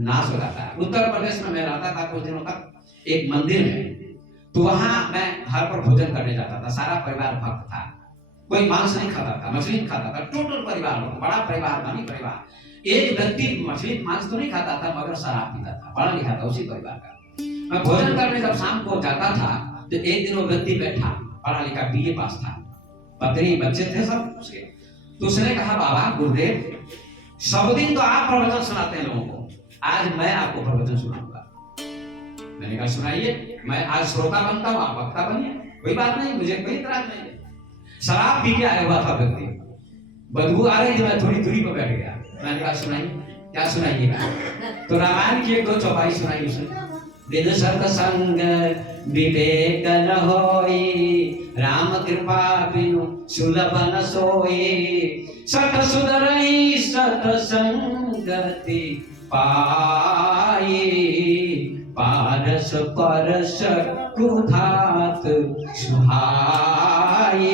नाश हो जाता है। उत्तर प्रदेश में मैं रहता था कुछ दिनों तक एक मंदिर में, तो वहां मैं घर पर भोजन करने जाता था, सारा परिवार भक्त था, कोई मांस नहीं खाता था, मछली नहीं खाता था, टोटल परिवार लोग, बड़ा परिवार, धनी परिवार। एक व्यक्ति मछली मांस तो नहीं खाता था मगर शराब पीता था, पढ़ा लिखा था उसी परिवार का। मैं भोजन करने जब शाम को जाता था तो एक दिन वो व्यक्ति बैठा, पढ़ा लिखा, बीए पास था, पत्नी बच्चे थे सब उसके। तो उसने कहा, बाबा गुरुदेव, सब दिन तो आप प्रवचन सुनाते हैं लोगों को, आज मैं आपको प्रवचन सुनाऊंगा। मैंने कहा सुनाइए, मैं आज श्रोता बनता हूँ, आप वक्ता बनिए, कोई बात नहीं, मुझे कोई इतराज नहीं है। शराब पी के आया हुआ था व्यक्ति, बदबू आ रही थी, मैं थोड़ी दूरी पर बैठ गया। मैंने कहा सुनाइए, क्या सुनाइएगा? तो रामायण की एक दो चौपाई सुनाई उसने। दिन सत्संग विवेक न होई, राम कृपा बिनु सुलभ न सोई, सत सुधरई सत्संगति पाई, पारस परस कुधात सुहाई।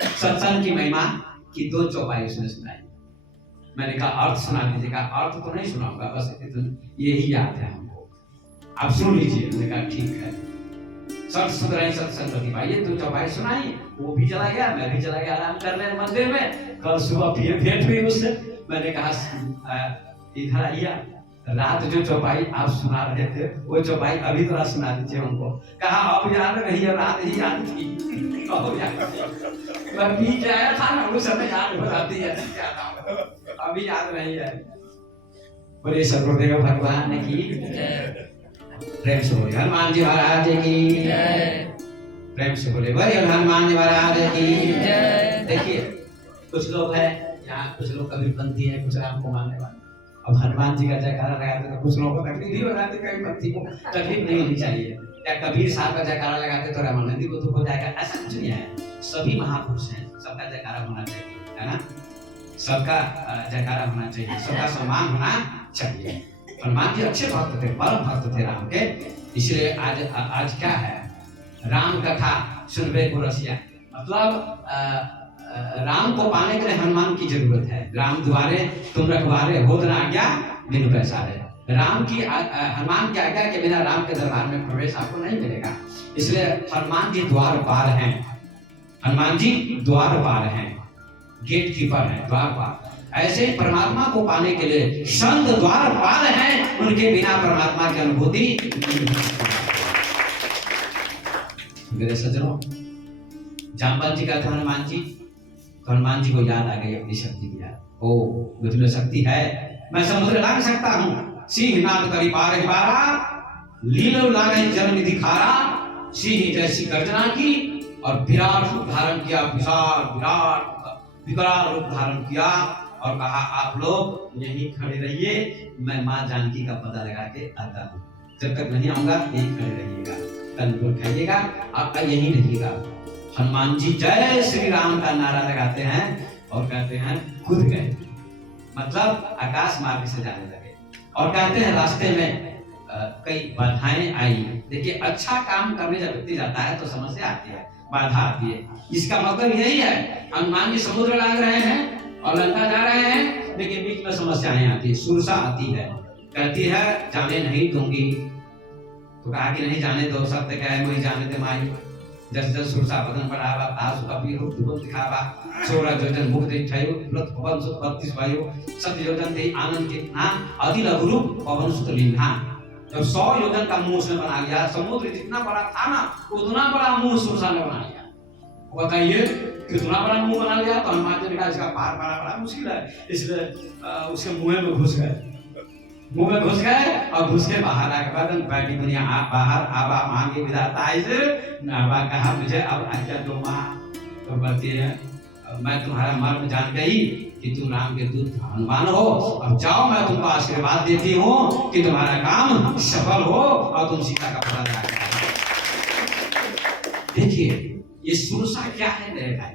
सत्संग की महिमा की दो चौपाई उसने सुनाई। मैंने कहा अर्थ सुना दीजिएगा। अर्थ तो नहीं सुनाऊंगा, बस यही याद है हमको, आप सुन लीजिए। मैंने कहा ठीक है। सत सुधराई सत्संगति पाई, ये दो चौपाई सुनाई, वो भी चला गया, मैं भी चला गया आराम करने मंदिर में। कल सुबह फिर भेंट हुई उससे। मैंने कहा इधर आइए, रात जो चौपाई आप सुना रहे थे वो चौपाई अभी थोड़ा सुना दीजिए हमको। कहा अब याद नहीं है, रात ही याद थी। मैं पी के आया था ना, उस समय याद हो जाती है, अभी याद नहीं है। बोले सदगुरुदेव भगवान की प्रेम से बोले हनुमान जी महाराज की प्रेम से बोले बोले हनुमान जी महाराज की। देखिए कुछ लोग हैं यहाँ, कुछ लोग कबीरपंथी है, कुछ राम को मानने वाले। अब हनुमान जी का जयकारा लगाते तो कुछ लोगों को तकलीफ भी हो जाती, कबीरपंथी को तकलीफ नहीं होनी चाहिए। या कबीर साहब का जयकारा लगाते तो रामानंदी को दुख हो जाएगा, ऐसा कुछ नहीं है। सभी महापुरुष हैं, सबका जयकारा होना चाहिए, है ना? सबका जयकारा होना चाहिए, सबका सम्मान होना चाहिए। हनुमान जी अच्छे भक्त थे, परम भक्त थे राम के। इसलिए आज क्या है, राम कथा सुनबे को रसिया, मतलब राम को पाने के लिए हनुमान की जरूरत है। राम द्वारे तुम रखवारे, हो न आज्ञा बिनु पैसारे। राम की हनुमान की आज्ञा के बिना राम के दरबार में प्रवेश आपको नहीं मिलेगा। इसलिए हनुमान जी द्वार पार हैं, हनुमान जी द्वार पार हैं, गेट कीपर हैं, द्वार पार। ऐसे परमात्मा को पाने के लिए संत द्वार पार हैं, उनके बिना परमात्मा की अनुभूति। मेरे सज्जनों, जामवंत जी का था हनुमान जी, तो हनुमान जी को याद आ गई अपनी शक्ति की याद। ओ मुझ में शक्ति है, मैं समुद्र लांघ सकता हूँ, सिंह नाद करी पार बारा, लीलो लागे जन्म निधि खारा, सिंह जैसी गर्जना की और विराट रूप धारण किया, विकराल रूप धारण किया और कहा आप लोग यहीं खड़े रहिए, मैं माँ जानकी का पता लगा के आता हूँ। जब तक नहीं आऊंगा यहीं खड़े रहिएगा, तन खाइएगा, आपका यहीं रहिएगा। हनुमान जी जय श्री राम का नारा लगाते हैं और कहते हैं खुद गए, मतलब आकाश मार्ग से जाने लगे। और कहते हैं रास्ते में कई बाधाएं आई। देखिए अच्छा काम करने जब व्यक्ति जाता है तो समस्या आती है, बाधा आती है। इसका मतलब यही है, हनुमान जी समुद्र लाग रहे हैं और लंका जा रहे हैं, लेकिन बीच में समस्याएं आती है, सुरसा आती है, कहती है जाने नहीं दूंगी। तो कहा कि नहीं जाने दो, सत्य क्या है मुझे जाने दे माई। जस जस सुरसा बदन बढ़ावा, आसु कपि रूप दुबन दिखावा, 16 योजन मुख दिखायो, व्रत पवन सुत 32 वायु, 7 योजन दे आनंद कितना, अति लघु रूप पवन सुत लीन्हा। जब 100 योजन का मुंह उसने बना लिया, समुद्र जितना बड़ा था ना उतना बड़ा मुंह सुरसा ने बना लिया। बताइए कितना बड़ा मुंह बना लिया। तो हनुमान जी ने कहा इसका पार पाना बड़ा मुश्किल है, इसलिए उसके मुंह में घुस गए, मुंह में घुस गए और घुस के बाहर आके बदन बैठी दुनिया आप बाहर आवा मांगे विधाता इसे नावा कहा मुझे अब आज्ञा दो मां। तो कहती है मैं तुम्हारा मर्म जान गई कि तुम राम के दूत हनुमान हो, अब जाओ मैं तुमको आशीर्वाद देती हूँ कि तुम्हारा काम सफल हो और तुम सीता का पता लगा। देखिए ये सुरसा क्या है मेरे भाई,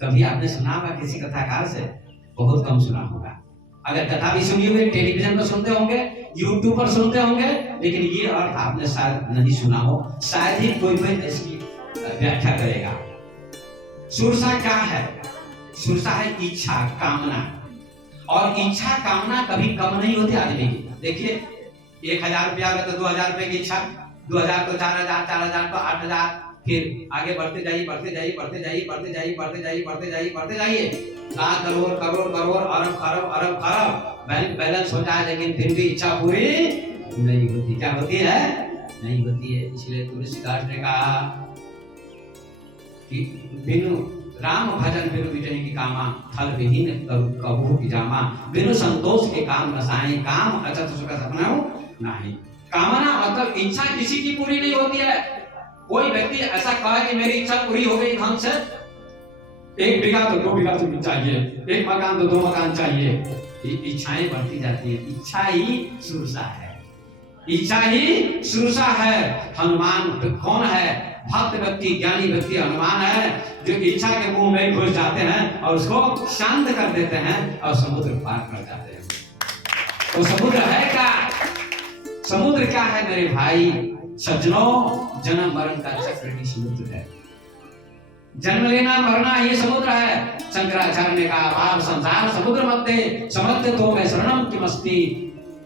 कभी आपने सुना होगा किसी कथाकार से? बहुत कम सुना होगा। अगर कथा भी सुनी होगी, टेलीविजन पर सुनते होंगे, यूट्यूब पर सुनते होंगे, लेकिन ये अर्थ आपने शायद नहीं सुना हो। शायद ही कोई इसकी व्याख्या करेगा। सुरसा क्या है? सुरसा है इच्छा, कामना। और इच्छा कामना कभी कम नहीं होती आदमी की। देखिए 1000 रुपया अगर तो 2000 रुपए की इच्छा, 2000 तो 4000, 4000 तो 8000, फिर आगे बढ़ते जाइए बढ़ते जाइए बढ़ते जाइए बढ़ते जाइए बढ़ते जाइए बढ़ते जाइए बढ़ते जाइए, लाख करोड़ करोड़ करोड़ अरब खरब अरब खरब बैंक बैलेंस हो जाए, लेकिन फिर भी इच्छा पूरी नहीं होती। क्या होती है? नहीं होती है। इसलिए तुलसीदास ने कहा कि बिनु राम भजन बिनु विजय की कामा, फल विहीन कबू की जामा, बिनु संतोष के काम नसाएं, काम अचत सुख सपना नहीं। कामना मतलब इच्छा किसी की पूरी नहीं होती है। कोई व्यक्ति ऐसा कहा कि मेरी इच्छा पूरी हो गई ढंग से, 1 बीघा तो 2 बीघा तो चाहिए, 1 मकान तो 2 मकान चाहिए, इच्छाएं बढ़ती जाती है। इच्छा ही सुरसा है, इच्छा ही सुरसा है। हनुमान कौन है? भक्त व्यक्ति, ज्ञानी व्यक्ति हनुमान है, जो इच्छा के मुंह में घुस जाते हैं और उसको शांत कर देते हैं और समुद्र पार कर जाते हैं। तो समुद्र है क्या? समुद्र क्या है मेरे भाई सज्जनों? जन्म मरण का चक्र ही समुद्र है। जन्म लेना मरना ये समुद्र है। शंकराचार्य ने कहा भाव संसार समुद्र मध्य, समझते तो मैं शरणम की मस्ती,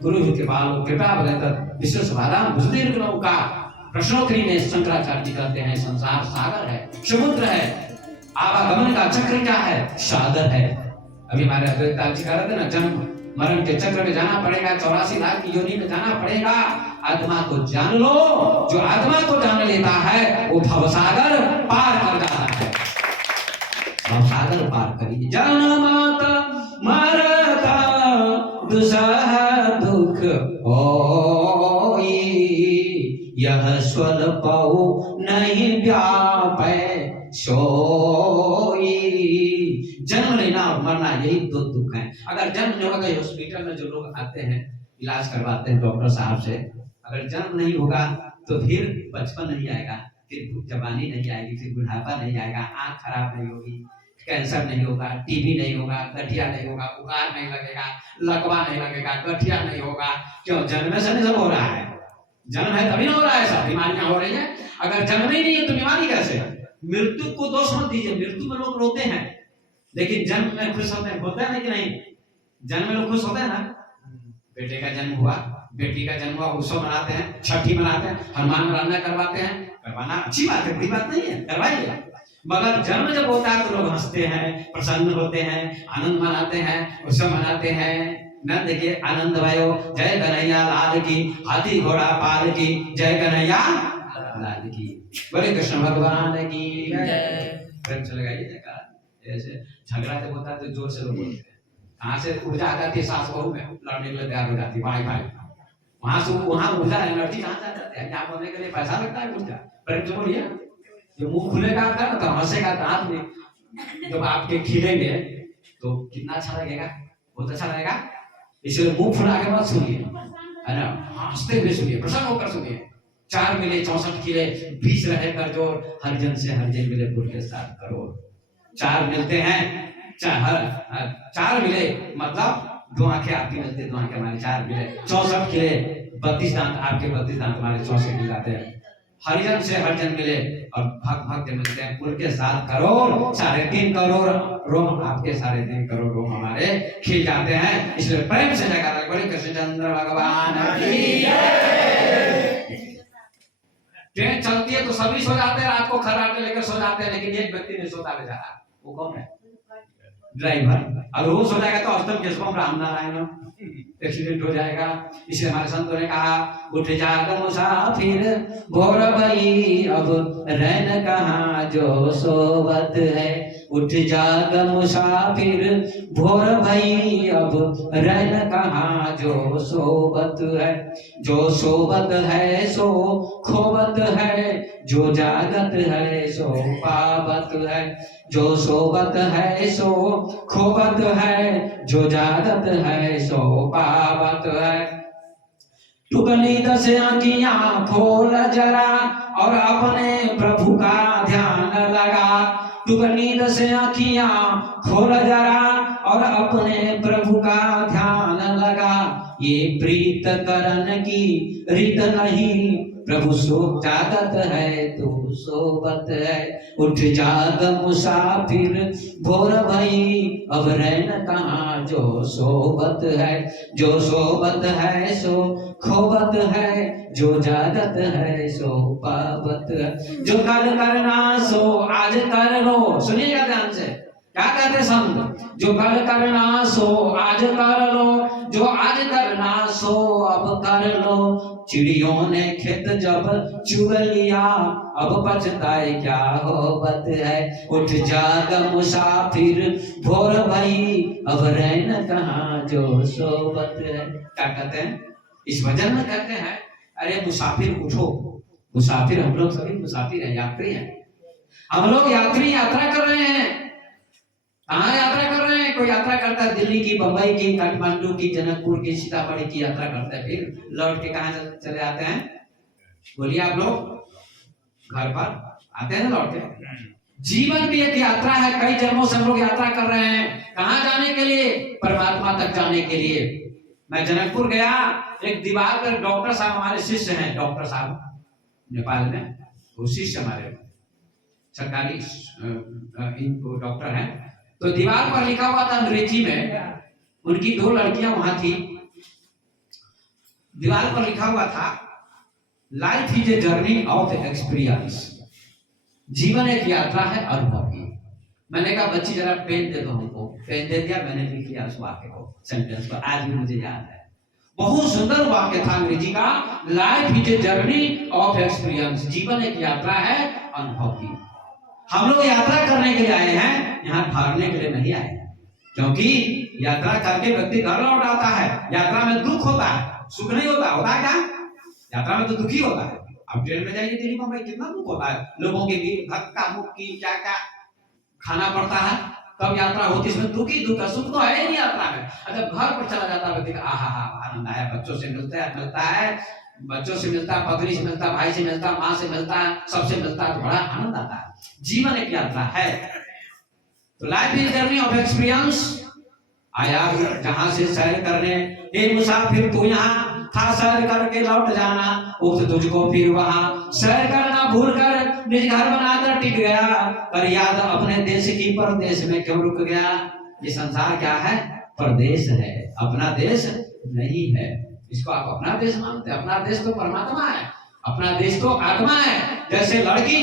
गुरु कृपालो कृपा बलत विश्व सभाराम बुजुर्ग नौका। प्रश्नोत्तरी में शंकराचार्य जी कहते हैं संसार सागर है, समुद्र है। आवागमन का चक्र क्या है? सागर है। अभी हमारे अद्वैत जी कह रहे थे ना, जन्म मरण के चक्र में जाना पड़ेगा, 84 लाख की योनि में जाना पड़ेगा। आत्मा को जान लो, जो आत्मा को जान लेता है वो भवसागर पार कर जाता है। भवसागर पार करिए। जन्मत मरता दुसह दुख होई, यह स्वल्पौ नहीं व्यापै सोई। जन्म लेना और मरना यही 2 दुख हैं। अगर जन्म नहीं होगा, हॉस्पिटल में जो लोग आते हैं इलाज करवाते हैं डॉक्टर साहब से, अगर जन्म नहीं होगा तो फिर बचपन नहीं आएगा, फिर जवानी नहीं आएगी, फिर बुढ़ापा नहीं आएगा, आंख खराब नहीं होगी, कैंसर नहीं होगा, टीबी नहीं होगा, गठिया नहीं होगा, बुखार नहीं लगेगा, लकवा नहीं लगेगा, गठिया नहीं होगा। क्यों? जन्म से नहीं सब हो रहा है। जन्म है तभी ना हो रहा है, सब बीमारियां हो रही है। अगर जन्म ही नहीं है तो बीमारी कैसे? मृत्यु को दोष मत दीजिए, मृत्यु में लोग रोते हैं लेकिन जन्म में खुश होते हैं। होता है कि नहीं? जन्म में लोग खुश होते हैं ना, बेटे का जन्म हुआ, बेटी का जन्म हुआ, उत्सव मनाते हैं, छठी मनाते हैं, हनुमान रान्ना करवाते हैं। करवाना अच्छी बात है, बुरी बात नहीं है, करवाइए। मगर जन्म जब होता है तो लोग हंसते हैं, प्रसन्न होते हैं, आनंद मनाते हैं, उत्सव मनाते हैं। न देखिए आनंद भयो जय कन्हैया लाल की, हाथी घोड़ा पाल की, जय कन्हैया लाल की, बोले कृष्ण भगवान की जय। प्रेम से लगाइए। ऐसे झगड़ा जब होता है तो जोर से लोग बोलते हैं, कहाँ से ऊर्जा आ जाती है सास बहू में, लड़ने के लिए तैयार हो जाती है भाई भाई। वहां से वहां ऊर्जा एनर्जी कहाँ से जाती है? यहाँ बोलने के लिए पैसा लगता है ऊर्जा। प्रेम से बोलिए। जो मुंह खुलेगा आपका तो हंसेगा तो आप भी जब आपके खिलेंगे तो कितना अच्छा लगेगा, बहुत अच्छा लगेगा। इसलिए मुंह फुला के मत सुनिए, है ना, हंसते हुए सुनिए, प्रसन्न होकर सुनिए। 4 मिले 64 किले, 20 रहे कर जोर, हर जन से हर जन मिले पुर के 7 करोड़। 4 मिलते हैं, 4 मिले मतलब 2 आंखें आपकी मिलती, 2 आंखें हमारी, 4 मिले 64 किले, 32 दांत आपके, 32 दांत हमारे, 64 मिल जाते हैं। हरिजन से हरिजन मिले और भक्त मिलते हैं, कुल के 7 करोड़, 3.5 करोड़ रोम आपके, 3.5 करोड़ रोम हमारे खिल जाते हैं। इसलिए प्रेम से जयकारा बोले कृष्णचंद्र भगवान की जय। ट्रेन चलती है तो सभी सो जाते हैं, रात को खर्राटे लेकर सो जाते हैं, लेकिन एक व्यक्ति नहीं सोता बेचारा। वो कौन है? ड्राइवर। और वो सो जाएगा तो अष्टम केशवम राम नारायण, एक्सीडेंट हो जाएगा। इसलिए हमारे संतों ने कहा उठ जाग मुसाफिर भोर भई, अब रैन कहाँ जो सोवत है। उठ जाग मुसाफिर भोर भई, अब रैन कहाँ जो सोवत है। जो सोवत है सो खोवत है, जो जागत है सो पावत है। जो सोवत है सो खोवत है, जो जागत है सो पावत है। टुकनी 10 आंखियां खोल जरा और अपने प्रभु का ध्यान लगा। टुकनी 10 आंखियां खोल जरा और अपने प्रभु का ध्यान लगा। ये प्रीत करन की रीत नहीं, प्रभु सो जागत है तू सोबत है। उठ जाग मुसाफिर भोर भई, अब रैन कहाँ जो सोबत है। जो सोबत है सो खोबत है, जो जागत है सो पावत है। जो कल करना सो आज कर लो, सुनिएगा ध्यान से, क्या कहते संत, जो कल करना सो आज कर लो, जो आज करना सो अब कर लो। चिड़ियों ने खेत जब चुग लिया, अब पछताए क्या होबत है। उठ जाग मुसाफिर भोर भई, अब रैन कहाँ जो सोबत है। क्या कहते हैं इस भजन में, कहते हैं अरे मुसाफिर उठो। मुसाफिर हम लोग सभी मुसाफिर हैं, यात्री हैं। हम लोग यात्री यात्रा कर रहे हैं। कहाँ यात्रा कर रहे हैं? कोई यात्रा करता है दिल्ली की, बंबई की, काठमांडू की, जनकपुर की, सीतामढ़ी की यात्रा करता है, फिर लौट के कहाँ चले आते हैं? बोलिए आप लोग घर पर आते हैं ना लौट के। जीवन भी एक यात्रा है। कई जन्मों से हम लोग यात्रा कर रहे हैं। कहाँ जाने के लिए? परमात्मा तक जाने के लिए। मैं जनकपुर गया, एक दीवार पर डॉक्टर साहब हमारे शिष्य हैं, डॉक्टर साहब नेपाल में, वो शिष्य हमारे सरकारी इनको डॉक्टर हैं। तो दीवार पर लिखा हुआ था अंग्रेजी में, उनकी 2 लड़कियां वहां थी। दीवार पर लिखा हुआ था life is a journey of experience, जीवन एक यात्रा है अनुभव की। मैंने कहा बच्ची जरा पेन दे दो हमको, पेन दे दिया, मैंने लिख लिया उस वाक्य को, सेंटेंस को, आज भी मुझे याद है। बहुत सुंदर वाक्य था अंग्रेजी का, life is a journey of experience, जीवन एक यात्रा है अनुभव की। हम लोग यात्रा करने के लिए आए हैं, यहाँ भागने के लिए नहीं आए हैं। क्योंकि यात्रा करके व्यक्ति घर लौट आता है। यात्रा में दुख होता है, सुख नहीं होता। होता है क्या? यात्रा में तो दुखी होता है। अब ट्रेन में जाइए दिल्ली मुंबई, कितना दुख होता है, लोगों के भी धक्का मुक्की क्या क्या खाना पड़ता है, तब यात्रा होती है। इसमें दुख ही दुख है, सुख तो है ही नहीं यात्रा में। अच्छा घर पर चला जाता है व्यक्ति का आहा आनंद आया, बच्चों से मिलता है, बच्चों से मिलता है, पत्नी से मिलता है, भाई से मिलता है, माँ से मिलता है, सबसे मिलता है, तो बड़ा आनंद आता है। जीवन एक यात्रा है। तो life is journey of experience. आया जहां से सैर करने, हे मुसाफिर तू यहाँ था, सैर करके लौट जाना, उठ तुझको फिर वहां सैर करना भूल कर निज घर बनाकर टिक गया। पर याद अपने देश की, परदेश में क्यों रुक गया। ये संसार क्या है? परदेश है, अपना देश नहीं है। इसको आप अपना देश मानते हैं? अपना देश तो परमात्मा है, अपना देश तो आत्मा है। जैसे लड़की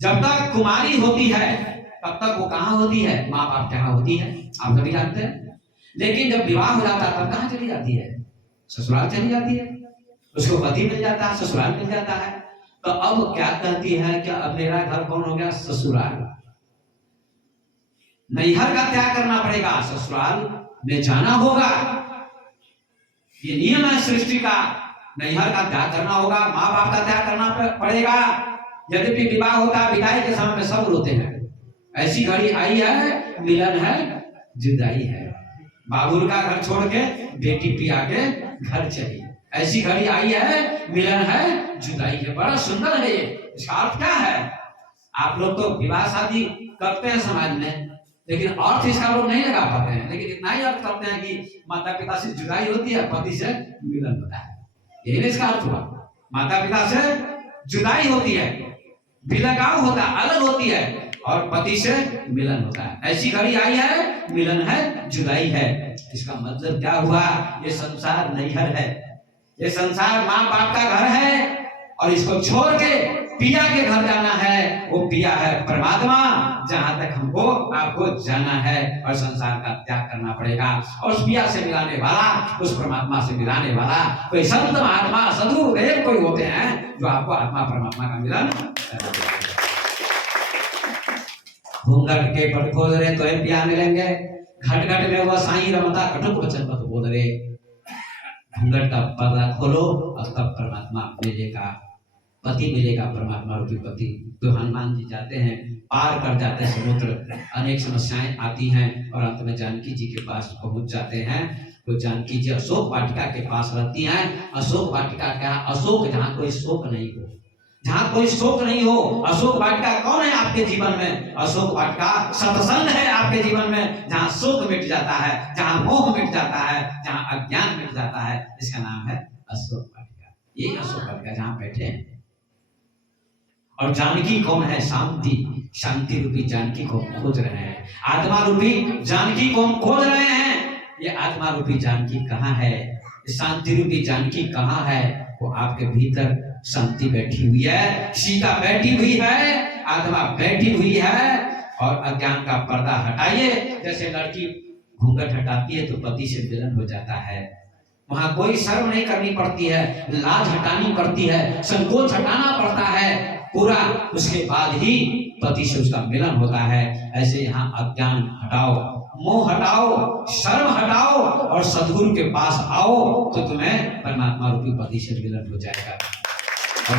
जब तक कुमारी होती है तब तक वो कहाँ होती है? माँ बाप के यहाँ होती है, आप सभी जानते हैं। लेकिन जब विवाह हो जाता है तब कहाँ चली जाती है? ससुराल चली जाती है। उसको पति मिल जाता है, ससुराल मिल जाता है। तो अब क्या कहती है कि अब मेरा घर कौन हो गया? ससुराल। नैहर का त्याग करना पड़ेगा, ससुराल में जाना होगा। ये नियम है सृष्टि का। नैहर का त्याग करना होगा, माँ बाप का त्याग करना पड़ेगा। यद्यपि विवाह होता है, विदाई के समय में सब रोते हैं। ऐसी घड़ी आई है, मिलन है, जुदाई है। बाबुल का घर छोड़ के बेटी पिया के घर चली। ऐसी घड़ी आई है, मिलन है, जुदाई है। बड़ा सुंदर है ये। इसका अर्थ क्या है? आप लोग तो विवाह शादी करते हैं समाज में, लेकिन अर्थ इसका लोग नहीं लगा पाते हैं। लेकिन इतना ही अर्थ करते हैं कि माता पिता से जुदाई होती है, पति से मिलन होता है। यही इसका अर्थ हुआ। माता पिता से जुदाई होती है, विलगाव होता है, अलग होती है, और पति से मिलन होता है। ऐसी घड़ी आई है, मिलन है, जुदाई है। इसका मतलब क्या हुआ? ये संसार नैहर है, ये संसार माँ बाप का घर है, और इसको छोड़ के पिया के घर जाना है। वो पिया है परमात्मा, जहां तक हमको आपको जाना है, और संसार का त्याग करना पड़ेगा। और उस पिया से मिलाने वाला, उस परमात्मा से मिलाने वाला कोई संत महात्मा सदगुरुदेव कोई होते हैं जो आपको आत्मा परमात्मा का मिलन कराते हैं। घूंघट के पट खोल रहे तो पिया मिलेंगे, घट घट में वह साईं रमता कटुक वचन मत बोल रहे। घूंघट का पर्दा खोलो और तब परमात्मा मिलेगा, पति मिलेगा, परमात्मा रूपी पति। तो हनुमान जी जाते हैं, पार कर जाते हैं समुद्र, अनेक समस्याएं आती हैं, और अंत में जानकी जी के पास पहुंच जाते हैं। तो जानकी जी अशोक वाटिका के पास रहती हैं। अशोक वाटिका क्या? अशोक जहाँ कोई शोक नहीं हो, जहाँ कोई शोक नहीं हो। अशोक वाटिका कौन है आपके जीवन में? अशोक वाटिका सत्संग है आपके जीवन में, जहाँ शोक मिट जाता है, जहाँ मोह मिट जाता है, जहाँ अज्ञान मिट जाता है। इसका नाम है अशोक वाटिका। ये अशोक वाटिका जहाँ बैठे हैं। और जानकी कौन है? शांति, शांति रूपी जानकी को खोज रहे हैं। आत्मा रूपी जानकी को हम खोज रहे हैं। ये आत्मा रूपी जानकी कहाँ है? शांति रूपी जानकी कहाँ है? वो आपके भीतर शांति बैठी हुई है, सीता बैठी हुई है, आत्मा बैठी हुई है। और अज्ञान का पर्दा हटाइए। जैसे लड़की घूंघट हटाती है तो पति से मिलन हो जाता है। वहां कोई शर्म नहीं करनी पड़ती है, लाज हटानी पड़ती है, संकोच हटाना पड़ता है पूरा, उसके बाद ही पति से उसका मिलन होता है। ऐसे यहाँ अज्ञान हटाओ, मोह हटाओ, शर्म हटाओ और सद्गुरु के पास आओ तो तुम्हें परमात्मा रूपी पति से मिलन हो जाएगा। और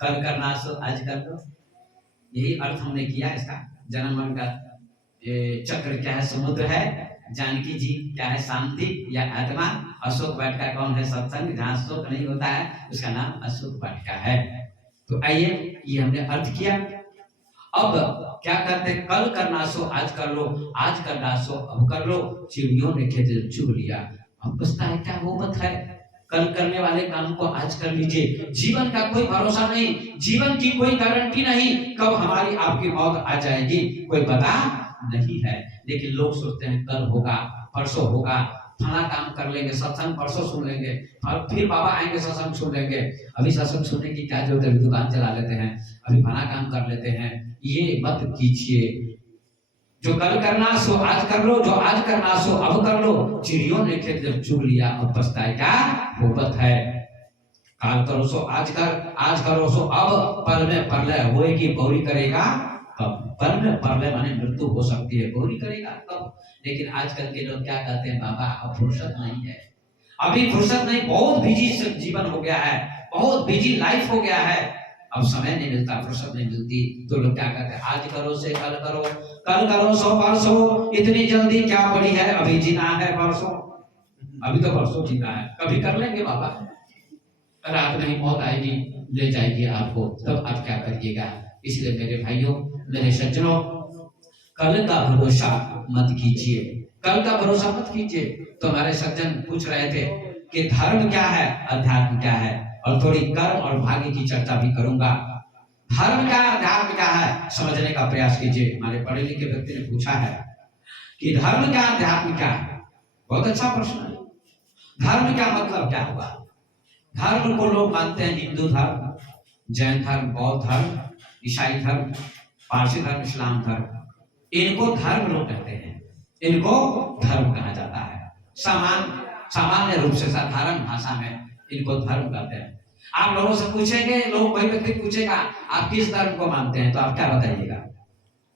कल करना सो आज कर दो, यही अर्थ हमने किया इसका। जन्म मरण का चक्र क्या है? समुद्र है। जानकी जी क्या है? शांति या आत्मा। अशोक वाटिका कौन है? सत्संग। जहाँ शोक नहीं होता है उसका नाम अशोक वाटिका है। तो आइए, ये हमने अर्थ किया। अब क्या करते? कल करना सो आज कर लो, आज करना सो अब कर लो। चिड़ियों ने खेत चुग लिया, अब बचता है क्या? वो मत है। कल करने वाले काम को आज कर लीजिए। जीवन का कोई भरोसा नहीं, जीवन की कोई गारंटी नहीं, कब हमारी आपकी मौत आ जाएगी कोई पता नहीं है। लेकिन लोग सोचते हैं कल होगा, परसों होगा, फला काम कर लेंगे, सत्संग परसों सुन लेंगे, और फिर बाबा आएंगे सत्संग सुन लेंगे। अभी सत्संग सुनने की क्या जरूरत है? दुकान चला लेते हैं, अभी फला काम कर लेते हैं। ये मत कीजिए। जो कल करना सो आज कर लो, जो आज करना सो अब कर लो। चिड़ियों ने खेत जब चुग लिया, अब पछताए क्या? होपत है। काल करो सो आज कर, आज करो सो अब। पल में प्रलय होएगी, गौरी करेगा कब? पल में प्रलय माने मृत्यु हो सकती है, गौरी करेगा कब? लेकिन आजकल के लोग क्या कहते हैं? बाबा अब फुर्सत नहीं है, अभी फुर्सत नहीं, बहुत बिजी जीवन हो गया है, बहुत बिजी लाइफ हो गया है, अब समय नहीं मिलता, फुर्सत नहीं मिलती। तो लोग क्या कहते हैं? आज करो से कल करो, कल करो सो परसों। इतनी जल्दी क्या पड़ी है? अभी जीना है परसों, अभी तो परसों जीना है, कभी कर लेंगे बाबा। रात में ही मौत आएगी, ले जाएगी आपको, तब आप क्या करिएगा? इसलिए मेरे भाइयों, मेरे सज्जनों, कल का भरोसा मत कीजिए, कल का भरोसा मत कीजिए। तो हमारे सज्जन पूछ रहे थे कि धर्म क्या है, अध्यात्म क्या है, और थोड़ी कर्म और भाग्य की चर्चा भी करूंगा। धर्म क्या, अध्यात्म क्या है, समझने का प्रयास कीजिए। हमारे पढ़े लिखे व्यक्ति ने पूछा है कि धर्म क्या, अध्यात्म क्या है। बहुत अच्छा प्रश्न है। धर्म का मतलब क्या हुआ? धर्म को लोग मानते हैं हिंदू धर्म, जैन धर्म, बौद्ध धर्म, ईसाई धर्म, पारसी धर्म, इस्लाम धर्म। इनको धर्म लोग कहते हैं, इनको धर्म कहा जाता है। सामान्य रूप से साधारण भाषा में इनको धर्म कहते हैं। आप लोगों से पूछेंगे, लोग कोई व्यक्ति पूछेगा आप किस धर्म को मानते हैं, तो आप क्या बताइएगा?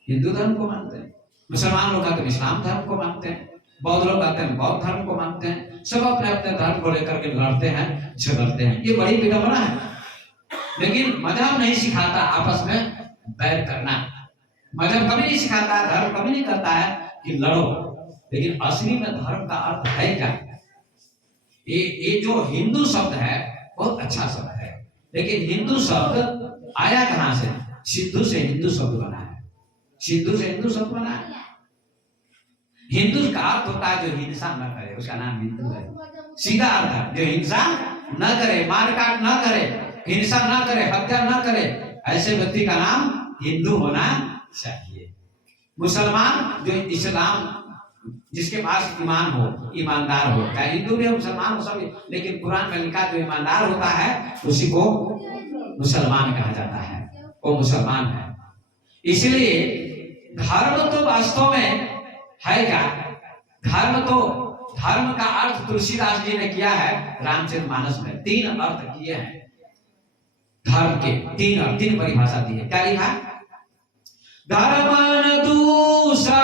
हिंदू धर्म को मानते हैं। मुसलमान लोग कहते हैं इस्लाम धर्म को मानते हैं, बौद्ध लोग कहते हैं बौद्ध धर्म को मानते हैं। सब अपने अपने धर्म को लेकर के लड़ते हैं, झगड़ते हैं। ये बड़ी विडंबना है। लेकिन मजहब नहीं सिखाता आपस में बैर करना, मजहब कभी नहीं सिखाता, धर्म कभी नहीं कहता है कि लड़ो। लेकिन असली में धर्म का अर्थ है क्या? ये जो हिंदू शब्द है बहुत अच्छा शब्द है, लेकिन हिंदू शब्द आया कहां से? सिंधु से हिंदू शब्द बना है, सिंधु से हिंदू शब्द बना है। हिंदू का अर्थ होता है जो हिंसा न करे, उसका नाम हिंदू है। सीधा अर्थ है जो हिंसा न करे, मारकाट न करे, हिंसा न करे, हत्या न करे, ऐसे व्यक्ति का नाम हिंदू होना चाहिए। मुसलमान जो इस्लाम, जिसके पास ईमान हो, ईमानदार हो, चाहे हिंदू भी हो, मुसलमान हो, सभी। लेकिन कुरान में लिखा जो ईमानदार होता है उसी को मुसलमान कहा जाता है, वो मुसलमान है। इसलिए धर्म तो वास्तव में है क्या? धर्म का अर्थ तुलसीदास जी ने किया है रामचरितमानस में। 3 अर्थ किए हैं धर्म के, 3 परिभाषा दी है। क्या लिखा? धर्म दूसरा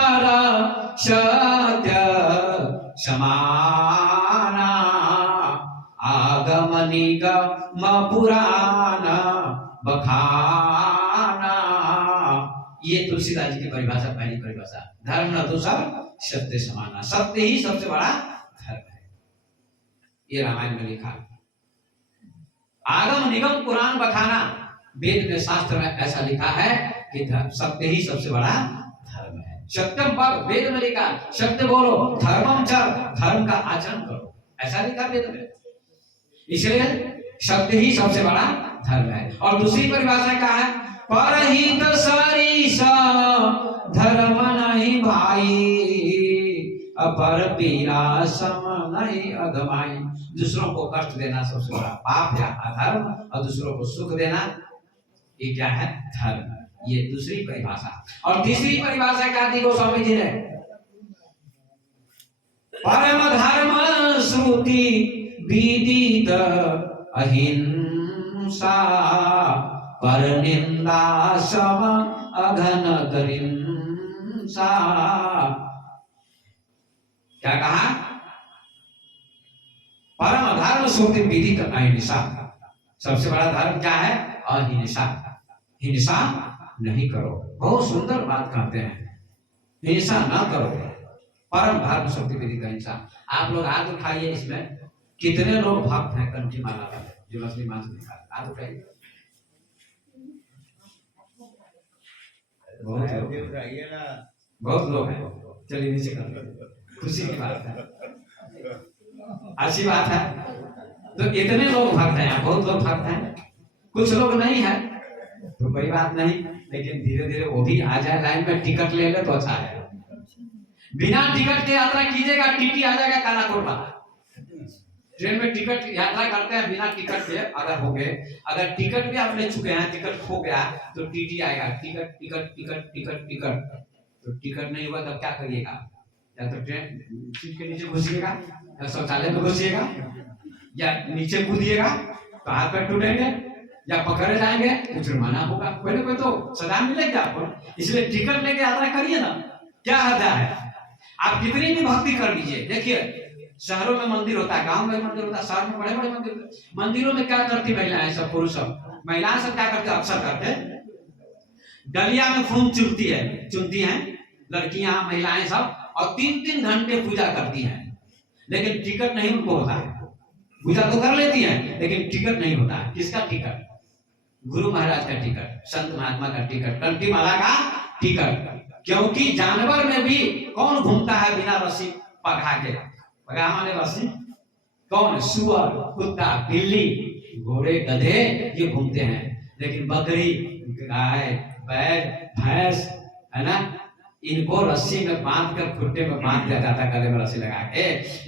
सत्य समाना, आगम निगम पुराण बखाना। ये तुलसीदास जी की परिभाषा, पहली परिभाषा। धर्म न दूसरा सत्य समाना, सत्य ही सबसे बड़ा धर्म है। ये रामायण में लिखा। आगम निगम पुराण बखाना, वेद में शास्त्र में ऐसा लिखा है कि सत्य ही सबसे बड़ा धर्म है। सत्यम पद वेद में लिखा, सत्य बोलो, धर्मम चर, धर्म का आचरण करो, ऐसा लिखा वेद में। इसलिए सत्य ही सबसे बड़ा धर्म है। और दूसरी परिभाषा क्या है? परहित सरिस धर्म नहीं भाई, अपर पीरा सम नहीं अधमाई। दूसरों को कष्ट देना सबसे बड़ा पाप या अधर्म, और दूसरों को सुख देना ये क्या है? धर्म। ये दूसरी परिभाषा। और तीसरी परिभाषा क्या दी गोस्वामी जी ने? परम धर्म श्रुति विदित अहिंसा, पर निंदा सम अघन गरिंसा। क्या कहा? परम धर्म श्रुति विदित अहिंसा। सबसे बड़ा धर्म क्या है? अहिंसा। हिंसा नहीं करो। बहुत सुंदर बात कहते हैं, हिंसा ना करो। परम धर्म श्रुति विदित अहिंसा। आप लोग हाथ उठाइए, इसमें कितने लोग भक्त हैं कंठी माला वाले जो मछली मांस नहीं खाते? हाथ उठाइए। बहुत लोग हैं। चलिए नीचे कर, खुशी की बात है, अच्छी बात है। तो इतने लोग भक्त हैं, बहुत लोग भक्त हैं। कुछ लोग नहीं है तो कोई बात नहीं, लेकिन धीरे धीरे वो भी आ जाए लाइन में। टिकट ले ले तो अच्छा है। बिना टिकट के यात्रा कीजिएगा, टीटी आ जाएगा काला कोट वाला। ट्रेन में टिकट यात्रा करते हैं बिना टिकट के, अगर हो गए, अगर टिकट भी आप ले चुके हैं, टिकट खो गया तो टीटी आएगा, ticket ticket ticket ticket ticket. तो टिकट नहीं हुआ तब क्या करिएगा? या तो ट्रेन सीट के नीचे घुसिएगा, या शौचालय में घुसिएगा, या नीचे कूदिएगा तो हाथ पैर टूटेंगे, या पकड़े जाएंगे तो जुर्माना होगा, कोई ना कोई तो सजा मिलेगी आपको। इसलिए टिकट लेके यात्रा करिए ना, क्या हर्जा है? आप कितनी भी भक्ति कर लीजिए। देखिए शहरों में मंदिर होता है, गांव में मंदिर होता है, शहर में बड़े बड़े मंदिर। मंदिरों में क्या करती महिलाएं सब, पुरुष सब, महिलाएं सब क्या करते? अक्सर करते डलिया में फूल चुनती हैं लड़कियां महिलाएं सब, और 3-3 घंटे पूजा करती हैं, लेकिन टिकट नहीं उनको होता है। पूजा तो कर लेती हैं लेकिन टिकट नहीं होता है। किसका टिकट? गुरु महाराज का टिकट, संत महात्मा का टिकट, कंठी माला का टिकट। क्योंकि जानवर में भी कौन घूमता है बिना रस्सी पगा के? पगा माने रस्सी। कौन? सुअर, कुत्ता, बिल्ली, घोड़े, गधे ये घूमते हैं, लेकिन बकरी, गाय, बैल, भैंस है ना, इनको रस्सी में बांध कर खुट्टे में बांध दिया जाता, गले में रस्सी लगा के।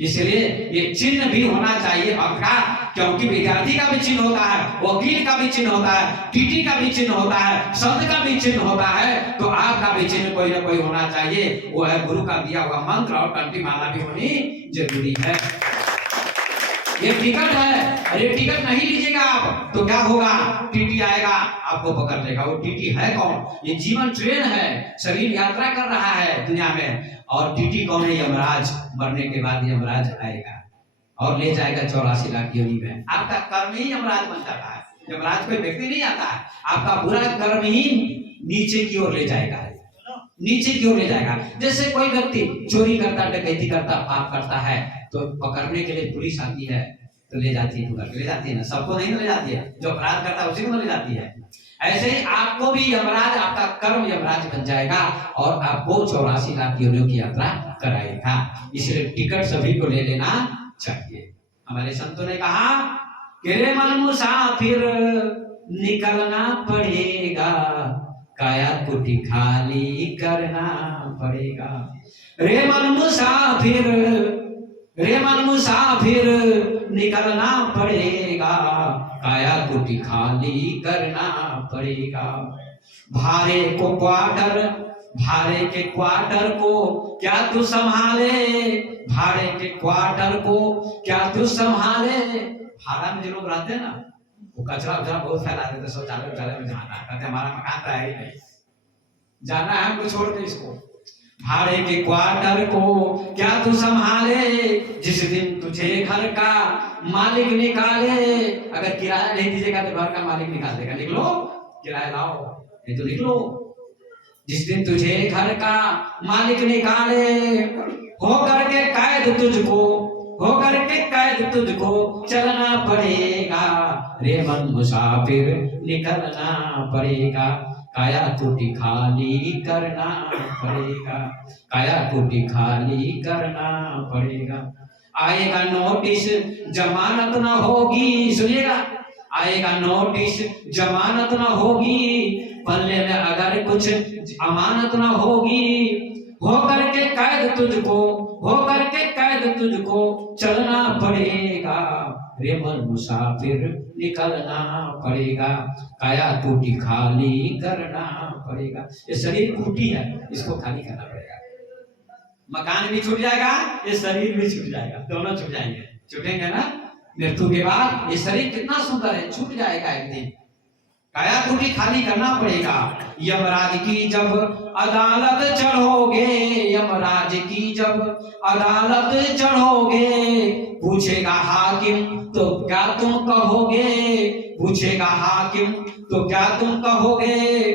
इसलिए ये चिन्ह भी होना चाहिए भक्त का, क्योंकि विद्यार्थी का भी चिन्ह होता है, वकील का भी चिन्ह होता है, टीटी का भी चिन्ह होता है, संत का भी चिन्ह होता है। तो आपका भी चिन्ह कोई ना कोई होना चाहिए, वो है गुरु का दिया हुआ मंत्र, और कंठी माला भी होनी जरूरी है। ये टिकट है, ये टिकट नहीं लीजिएगा आप तो क्या होगा? टीटी आएगा आपको पकड़ लेगा। वो टीटी है कौन? ये जीवन ट्रेन है, शरीर यात्रा कर रहा है दुनिया में, और टीटी कौन है? यमराज। मरने के बाद यमराज आएगा और ले जाएगा 84 लाख योनि में। आपका कर्म ही यमराज बन जाता है। यमराज कोई व्यक्ति नहीं आता है, आपका बुरा कर्म ही नीचे की ओर ले जाएगा, नीचे की ओर ले जाएगा। जैसे कोई व्यक्ति चोरी करता, डकैती करता, पाप करता है, तो पकड़ने के लिए पुलिस आती है तो ले जाती है, पकड़ के ले जाती है ना, सबको नहीं ले जाती है, जो अपराध करता है उसी को ले जाती है। ऐसे ही आपको भी यमराज, आपका कर्म यमराज बन जाएगा और आपको 84 लाख योनियों की यात्रा कराएगा। इसलिए टिकट सभी को ले लेना चाहिए। हमारे संतों ने कहा कि रे मन मुसाफिर निकलना पड़ेगा, काया कुटी खाली करना पड़ेगा। रे मन मुसाफिर, रे मन मुसाफिर निकलना पड़ेगा, काया कुटी खाली करना पड़ेगा। भारे को क्वार्टर, भाड़े के क्वार्टर को क्या तू संभाले, भाड़े के क्वार्टर को क्या तू संभाले। भाड़ा में जो लोग रहते हैं ना, वो कचरा उचरा बहुत फैला देते, शौचालय उचालय में जाना, कहते हमारा मकान तो है ही नहीं, जाना है हमको छोड़ के इसको। भाड़े के क्वार्टर को क्या तू संभाले, जिस दिन तुझे घर का मालिक निकाले। अगर किराया नहीं दीजिएगा तो घर का मालिक निकाल देगा, निकलो किराया लाओ, नहीं तो निकलो। जिस दिन तुझे घर का मालिक निकाले, हो करके कैद तुझको, हो करके कैद तुझको चलना पड़ेगा। रे मन मुसाफिर निकलना पड़ेगा, काया कुटी खाली करना पड़ेगा, काया कुटी खाली करना पड़ेगा। आएगा नोटिस जमानत ना होगी, सुनिएगा, आएगा नोटिस जमानत ना होगी, पल्ले में अगर कुछ अमानत ना होगी, हो करके कैद तुझको, हो करके कैद तुझको चलना पड़ेगा, रे मन मुसाफिर निकलना पड़ेगा, काया टूटी खाली करना पड़ेगा। ये शरीर टूटी है, इसको खाली करना पड़ेगा। मकान भी छूट जाएगा, ये शरीर भी छूट जाएगा, दोनों छूट जाएंगे, छूटेंगे ना मृत्यु के बाद। ये शरीर कितना सुंदर है, छूट जाएगा एक दिन, काया टूटी खाली करना पड़ेगा। यमराज की जब अदालत चढ़ोगे, यमराज की जब अदालत चढ़ोगे, पूछेगा हाकिम तो क्या तुम कहोगे, पूछेगा हाकिम तो क्या तुम कहोगे,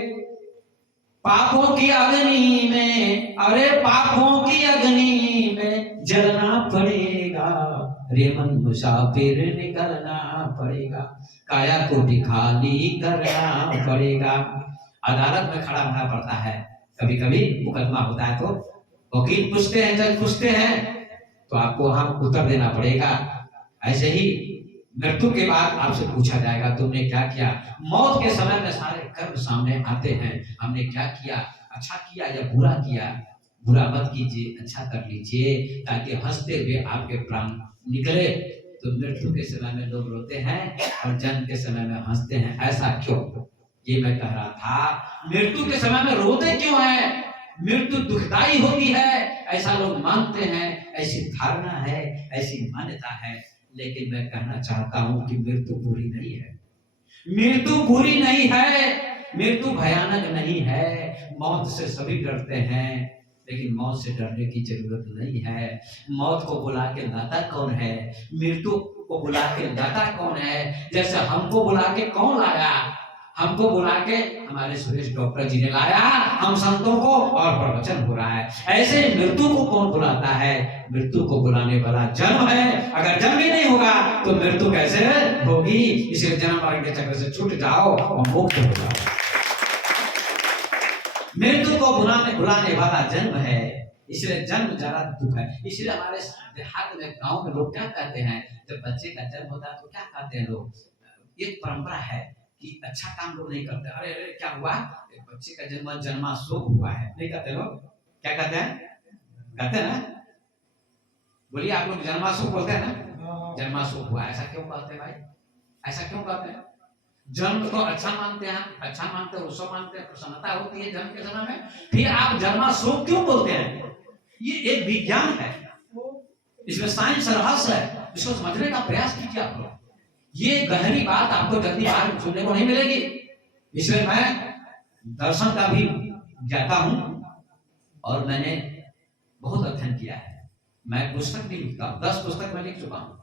पापों की अग्नि में, अरे पापों की अग्नि में जलना पड़ेगा, रे मन मुसाफिर निकलना पड़ेगा, काया को खाली करना पड़ेगा। अदालत में खड़ा होना पड़ता है, कभी कभी मुकदमा होता है तो वकील पूछते हैं, जज पूछते हैं, तो आपको वहां उत्तर देना पड़ेगा। ऐसे ही मृत्यु के बाद आपसे पूछा जाएगा तुमने क्या किया। मौत के समय में सारे कर्म सामने आते हैं, हमने क्या किया, अच्छा किया या बुरा किया। बुरा मत कीजिए, अच्छा कर लीजिए, ताकि हंसते हुए आपके प्राण निकले। तो मृत्यु के समय में लोग रोते हैं और जन्म के समय में हंसते हैं, ऐसा क्यों? ये मैं कह रहा था, मृत्यु के समय में रोते क्यों है? मृत्यु दुखदाई होती है, ऐसा लोग मानते हैं, ऐसी धारणा है, ऐसी मान्यता है। लेकिन मैं कहना चाहता हूं कि मृत्यु बुरी नहीं है, मृत्यु बुरी नहीं है, मृत्यु भयानक नहीं है। मौत से सभी डरते हैं, लेकिन मौत से डरने की जरूरत नहीं है। मौत को बुला के लाता कौन है? मृत्यु को बुला के लाता कौन है? जैसे हमको बुला के कौन लाया? हमको बुला के हमारे सुरेश डॉक्टर जी ने लाया, हम संतों को, और प्रवचन हो रहा है। ऐसे मृत्यु को कौन बुलाता है? मृत्यु को बुलाने वाला जन्म है। अगर जन्म ही नहीं होगा तो मृत्यु कैसे होगी? इसलिए जन्म मरण के चक्र से छूट जाओ और मुक्त हो जाओ। मृत्यु को बुलाने वाला जन्म है, इसलिए जन्म जरा दुख है। इसलिए हमारे देहात में, गांव में लोग क्या कहते हैं, जब बच्चे का जन्म होता है तो क्या कहते हैं लोग? एक परंपरा है कि अच्छा काम लोग नहीं करते। अरे अरे क्या हुआ, बच्चे का जन्म जन्माशोक हुआ है, नहीं कहते लोग? क्या कहते हैं? कहते हैं ना? बोलिए, आप लोग जन्माशोक बोलते हैं ना? जन्माशोक हुआ, ऐसा क्यों कहते हैं भाई? ऐसा क्यों कहते हैं? जन्म तो अच्छा मानते हैं, अच्छा मानते हैं, उत्सव मानते हैं, प्रसन्नता होती है जन्म के समय में, फिर आप जन्माशोक क्यों बोलते हैं? ये एक विज्ञान है, इसमें साइंस रहस्य है, इसको समझने का प्रयास कीजिए आप लोग। ये गहरी बात आपको जल्दी बाहर सुनने को नहीं मिलेगी। इसलिए मैं दर्शन का भी ज्ञाता हूं और मैंने बहुत अध्ययन किया है। मैं पुस्तक भी लिखता हूं, 10 पुस्तक मैं लिख चुका हूं।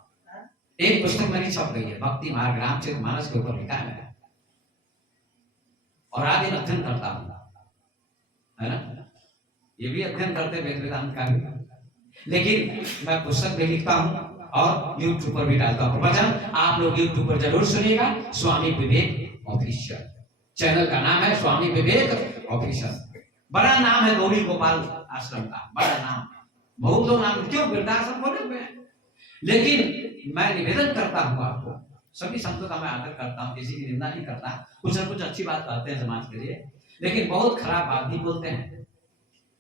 एक पुस्तक मेरी छप गई है, भक्ति मार्ग रामचरितमानस के ऊपर लिखा है, और आगे अध्ययन करता हूं, है ना? ये भी अध्ययन करते वेद वेदांत का भी, लेकिन मैं पुस्तक भी लिखता हूं और यूट्यूब पर भी डालता हूं प्रवचन। आप लोग यूट्यूब पर जरूर सुनिएगा, स्वामी विवेक ऑफिशियल चैनल का नाम है, स्वामी विवेक ऑफिशियल। बड़ा नाम है गौरी गोपाल आश्रम का, बड़ा नाम। बहुत लोग नाम क्यों वृद्धाश्रम बोले हुए हैं, लेकिन मैं निवेदन करता हूं आपको, सभी संतों का मैं आदर करता हूं, किसी की निंदा नहीं करता, कुछ न कुछ अच्छी बात कहते हैं समाज के लिए, लेकिन बहुत खराब बात भी बोलते हैं।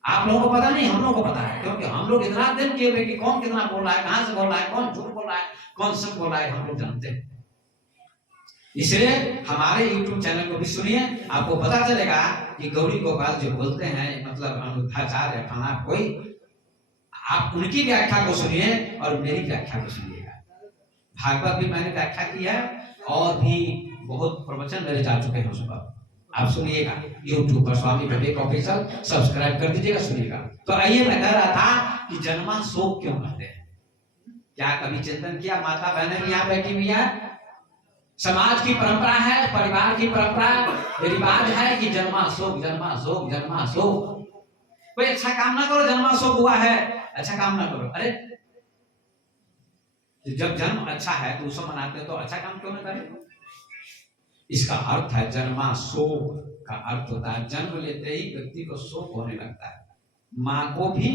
आप लोगों को पता नहीं, हम लोगों को पता है, क्योंकि हम लोग इतना अध्ययन किए हुए कि कौन कितना बोल रहा है, कहां से बोल रहा है, कौन झूठ बोल रहा है, कौन सच बोल रहा है, हम लोग जानते हैं। इसलिए हमारे YouTube चैनल को भी सुनिए, आपको पता चलेगा कि गौरी गोपाल जो बोलते हैं, मतलब अनुद्धाचार्य फला कोई, आप उनकी व्याख्या को सुनिए और मेरी व्याख्या को सुनिएगा। भागवत भी मैंने व्याख्या की है और भी बहुत प्रवचन मेरे जा चुके हैं उस पर, आप सुनिएगा YouTube पर स्वामी विवेक ऑफिशियल, सब्सक्राइब कर दीजिएगा, सुनिएगा। तो आइए, मैं कह रहा था कि जन्माशोक क्यों कहते हैं? क्या कभी चिंतन किया? माता बहनें भी यहाँ बैठी हुई है, समाज की परंपरा है, परिवार की परंपरा रिवाज है कि जन्माशोक जन्माशोक जन्माशोक। कोई अच्छा काम ना करो, जन्माशोक हुआ है, अच्छा काम ना करो। अरे जब जन्म अच्छा है तो उसको मनाते हैं, तो अच्छा काम क्यों ना करें? इसका अर्थ है जन्माशोक का अर्थ होता है जन्म लेते ही व्यक्ति को शोक होने लगता है। माँ को भी,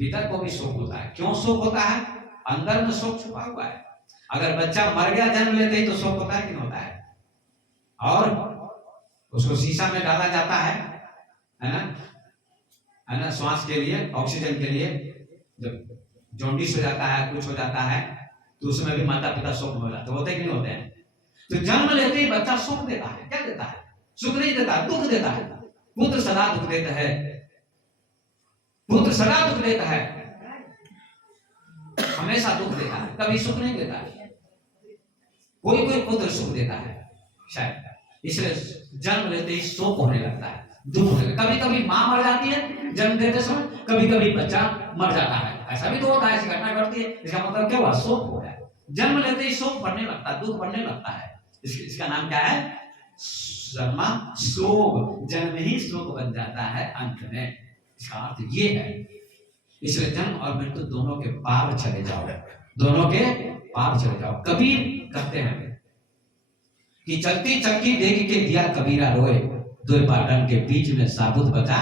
पिता को भी शोक होता है। क्यों शोक होता है? अंदर में शोक छुपा हुआ है। अगर बच्चा मर गया जन्म लेते ही तो शोक होता है कि नहीं होता है? और उसको शीशा में डाला जाता है ना, श्वास के लिए, ऑक्सीजन के लिए। जब जॉन्डिस हो जाता है, कुछ हो जाता है, तो उसमें भी माता पिता शोक हो जाते होते कि नहीं होते हैं? तो जन्म लेते ही बच्चा सुख देता है। क्या देता है? सुख नहीं देता, दुख देता है। पुत्र सदा दुख देता है, पुत्र सदा दुख देता है, हमेशा दुख देता है, कभी सुख नहीं देता है। कोई कोई पुत्र सुख देता है शायद, इसलिए जन्म लेते ही शोक होने लगता है, दुख होने लगता है। कभी कभी माँ मर जाती है जन्म देते समय, कभी कभी बच्चा मर जाता है, ऐसा भी तो होता है, ऐसी घटना घटती है। इसका मतलब क्या हुआ? शोक हो गया। जन्म लेते ही शोक बढ़ने लगता है, दुख बढ़ने लगता है। इसका नाम क्या है? शर्मा शोक। जन्म ही शोक बन जाता है अंत में। इसका अर्थ ये है। इसलिए जन्म और मृत्यु दोनों के पार चले जाओ, दोनों के पार चले जाओ। कबीर कहते हैं कि चलती चक्की देख के दिया कबीरा रोए, दो पाटन के बीच में साबुत बचा